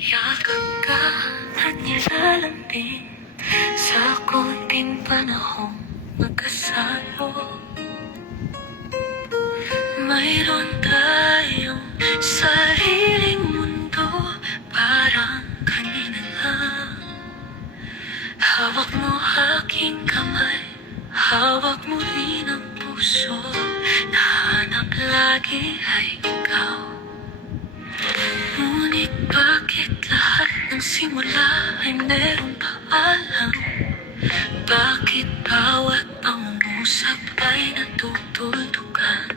Yakap ka at nilalambing sa kunting panahong magkasalo. Mayroon tayong sariling mundo, parang kanina lang. Hawak mo aking kamay, hawak mo rin ang puso. Nahanap lagi ay ikaw. Ngunit bakit lahat ng simula ay merong paalam? Bakit bawat pangungusap ay natutuldukan?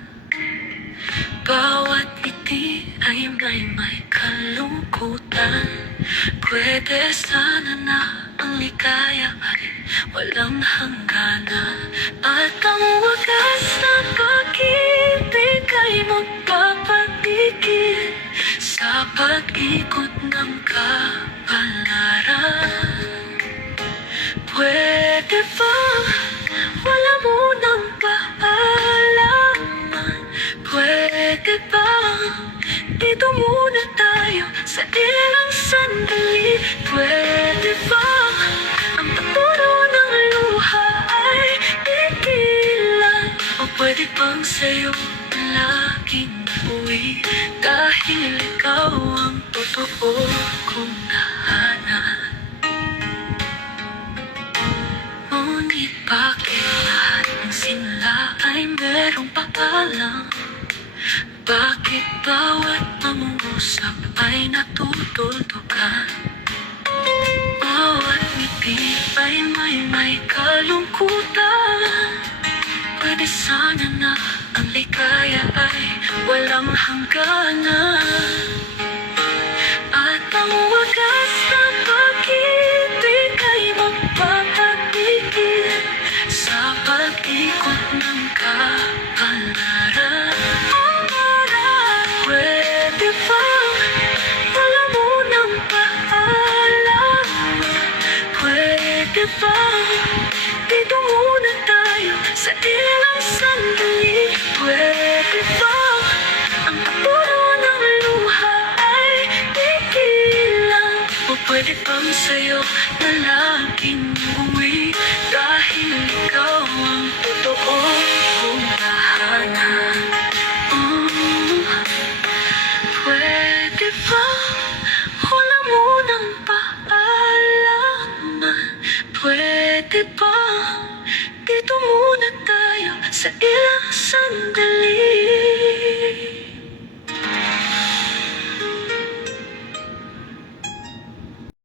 Bawat ngiti ay may kalungkutan. Pwede sana na ang ligaya ay walang hangganan. At ang wagas na pag-ibig ay magpapatigil sa pag-ikot ng kapalaran. Pwede ba wala munang paalaman? Pwede ba dito muna tayo sa ilang sandali? Pwede ba ang pagturo ng luha ay igilan? O pwede bang sa'yo laging uwi? Dahil ikaw ang totoo kong nahanap. Ngunit bakit lahat ng simula ay merong paalam? Bakit bawat pangungusap ay natutuldukan? Bawat ngiti ay may kalungkutan. Pwede sana na ang ligaya ay walang hangganan. At ang wagas na pag-ibig ay magpapatigil sa pag-ikot ng kapalaran. Pwede ba wala munang paalam? Pwede ba dito muna tayo sa ilang sandali? Pwede ba ang pagturo ng luha ay igilan? O pwede bang sa'yo na laging umuwi?